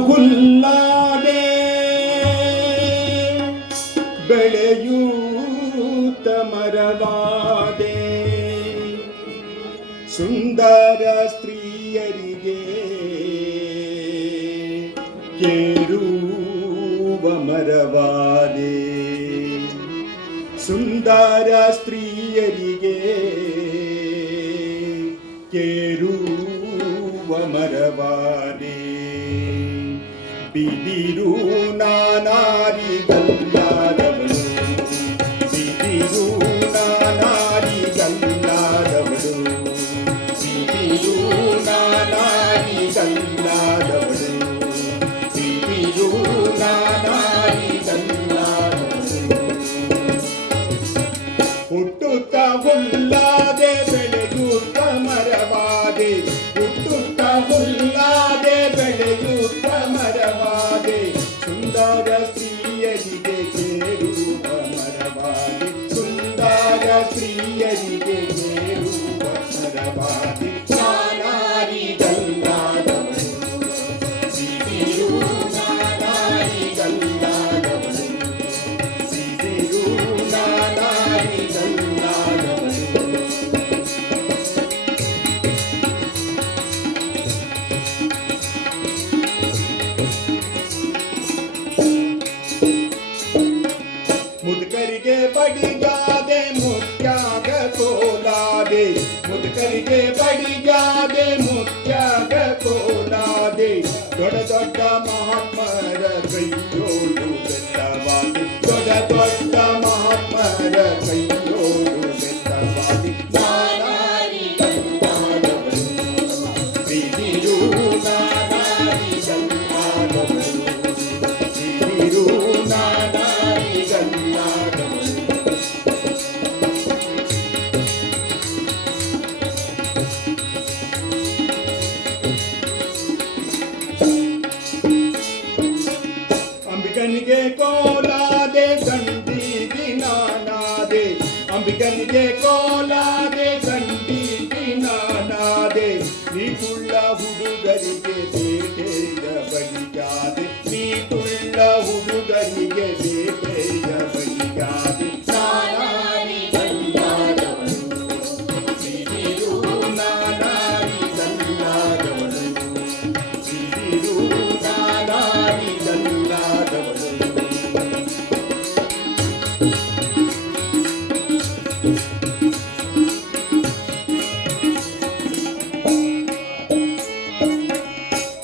ಹುಲ್ಲಾದೆ ಬೆಳೆಯೂತ ಮರವಾದೆ ಸುಂದರ ಸ್ತ್ರೀಯರಿಗೆ ಕೇರುವ ಮರವಾದೆ ಸುಂದರ ಸ್ತ್ರೀಯರಿಗೆ ಕೇರುವ ಮರವಾದೆ ಬಿದಿರು ನಾನಾರಿಗಲ್ಲಾದವಳು ಬಿದಿರು ನಾನಾರಿಗಲ್ಲಾದವಳು ಬಿದಿರು ನಾನಾರಿಗಲ್ಲಾದವಳು ಬಿದಿರು ನಾನಾರಿಗಲ್ಲಾದವಳು ಹುಟ್ಟುತ್ತ ಹುಲ್ಲಾದೆ ಬೆಳೆಯುತ್ತ ಮರವಾದೆ ಹುಟ್ಟುತ್ತ ಹುಲ್ಲಾದೆ ಬೆಳೆಯುತ್ತ ಮರವಾದೆ ಸುಂದರ ಸ್ತ್ರೀಯರಿಗೆ ಕೇರುವ ಮರವಾದೆ ಸುಂದರ ಸ್ತ್ರೀಯರಿಗೆ ಕೇರುವ ಮರವಾದೆ ನಾನಾರಿಗಲ್ಲಾದವಳು ಬಿದಿರು ನಾನಾರಿಗಲ್ಲಾದವಳು ಬಿದಿರು ನಾನಾರಿಗಲ್ಲಾದವಳು ಮುದುಕರಿಗೆ ಬಡಿಗಾದೆ ಮುತ್ಯಾಗ ಕೋಲಾದೆ ಮುದುಕರಿಗೆ ಬಡಿಗಾದೆ ಮುತ್ಯಾಗ ಕೋಲಾದೆ ದೊಡ್ಡ ದೊಡ್ಡ ಮಹಾತ್ಮರ ಕೈಯೋಡು ಬೆತ್ತವಾದೆ ದೊಡ್ಡ ದೊಡ್ಡ ಮಹಾತ್ಮರ ಕೈಯೋಡು ಬೆತ್ತವಾದೆ ನಾನಾರಿಗಲ್ಲಾದವಳು ಬಿದಿರು ನಾನಾರಿಗಲ್ಲಾದವಳು ಬಿದಿರು ನಾನಾರಿಗಲ್ಲಾದವಳು ಅಂಬಿಕನಿಗೆ ಕೋಲಾದೆ ಗಂಡಿಗೆ ನಾನಾದೆ ಅಂಬಿಕನಿಗೆ ಕೋಲಾದೆ ಗಂಡಿಗೆ ನಾನಾದೆ ನೀಟುಳ್ಳ ಹುಡುಗರಿಗೆ ಬೇಟೆಯ ಬಳಿಗಾದೆ ನೀಟುಳ್ಳ ಹುಡುಗರಿಗೆ ಬೇಟೆಯ ಬಳಿಗಾದೆ ನಾನಾರಿಗಲ್ಲಾದವಳು ಬಿದಿರು ನಾನಾರಿಗಲ್ಲಾದವಳು ಬಿದಿರು ನಾನಾರಿಗಲ್ಲಾದವಳು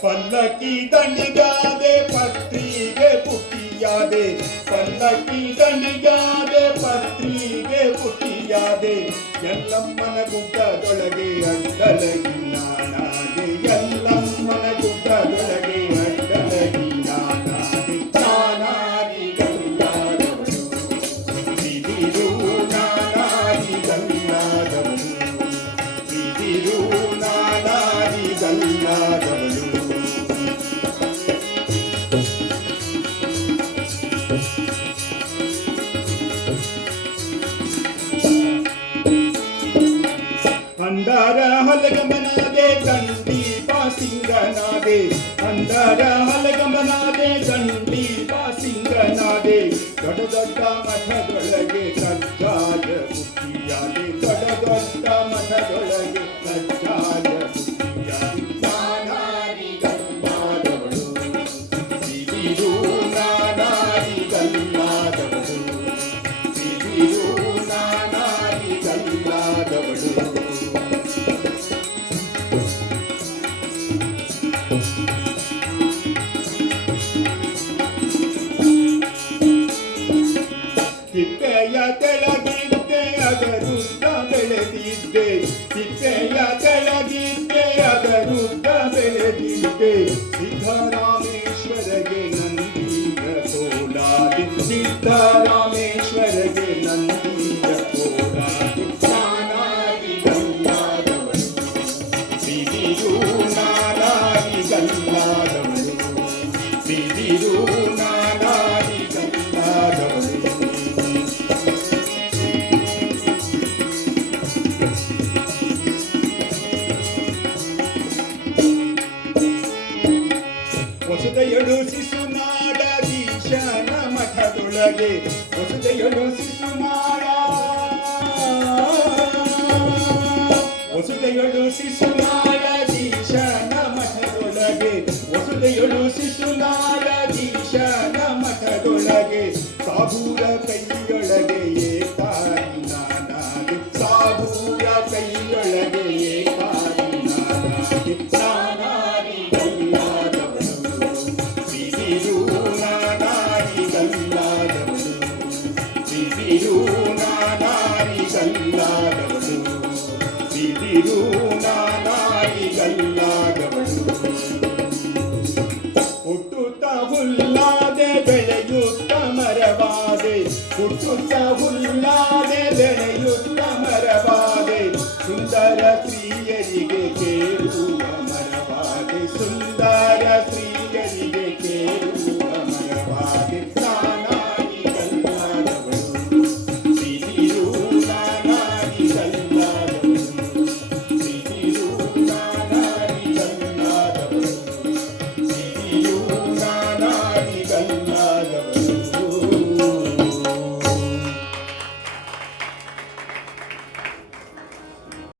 ಪಲ್ಲಕ್ಕಿ ದಂಡಿಗಾದೆ ಪತ್ರಿಗೆ ಪುಟ್ಟಿಯಾದೆ ಪಲ್ಲಕ್ಕಿ ದಂಡಿಗಾದೆ ಪತ್ರಿಗೆ ಪುಟ್ಟಿಯಾದೆ ಎಲ್ಲಮ್ಮನ ಗುಡ್ಡದೊಳಗೆ ಅಡ್ಡಲಗಿ ನಾನಾದೆ ಎಲ್ಲಮ್ಮನ ಗುಡ್ಡದೊಳಗೆ ಅಡ್ಡಲಗಿ ನಾನಾದೆ ನಾನಾರಿಗಲ್ಲಾದವಳು ಬಿದಿರು ನಾನಾರಿಗಲ್ಲಾದವಳು ಬಿದಿರು ನಾನಾರಿಗಲ್ಲಾದವಳು ಅಂದರ ಹಲಗಮನಾದೆ ದಂಡಿ ಪಾಸಿಂಗನಾದೆ ಅಂದರ ಹಲಗಮನಾದೆ ದಂಡಿ ಪಾಸಿಂಗನಾದೆ ದೊಡ್ಡ ದೊಡ್ಡ ಮಠದೊಳಗೆ ಕಜ್ಜಾಯ ಬುದ್ಧಿಯಾದೆ ದೊಡ್ಡ ದೊಡ್ಡ ಮಠದೊಳಗೆ ಕಜ್ಜಾಯ ಬುದ್ಧಿಯಾದೆ ನಾನಾರಿಗಲ್ಲಾದವಳು ಬಿದಿರು ನಾನಾರಿಗಲ್ಲಾದವಳು ಬಿದಿರು ನಾನಾರಿಗಲ್ಲಾದವಳು ತಿಪ್ಪೆಯ ಕೆಳಗಿದ್ದೆ ಅಗರುದ್ದ ಬೆಳೆದಿದ್ದೆ ತಿಪ್ಪೆಯ ಕೆಳಗಿದ್ದೆ ಅಗರುದ್ದ ಬೆಳೆದಿದ್ದೆ ಸಿದ್ದರಾಮೇಶ್ವರಗೆ ನಂದಿಯ ಕೋಲಾದೆ ಸಿದ್ದರಾಮೇಶ್ವರಗೆ ನಂದಿಯ ಕೋಲಾದೆ ನಾನಾರಿಗಲ್ಲಾದವಳು ಬಿದಿರು ನಾನಾರಿಗಲ್ಲಾದವಳು ಬಿದಿರು ನಾನಾರಿಗಲ್ಲಾದವಳು ವಸುದೆಯೊಳು ಶಿಶುನಾಳಧೀಶನ ಮಠದೊಳಗೆ ವಸುದೆಯೊಳು ಶಿಶುನಾಳ ವಸುದೆಯೊಳು ಶಿಶುನಾಳಧೀಶನ ಮಠದೊಳಗೆ ವಸುದೆಯೊಳು ಶಿಶುನಾಳ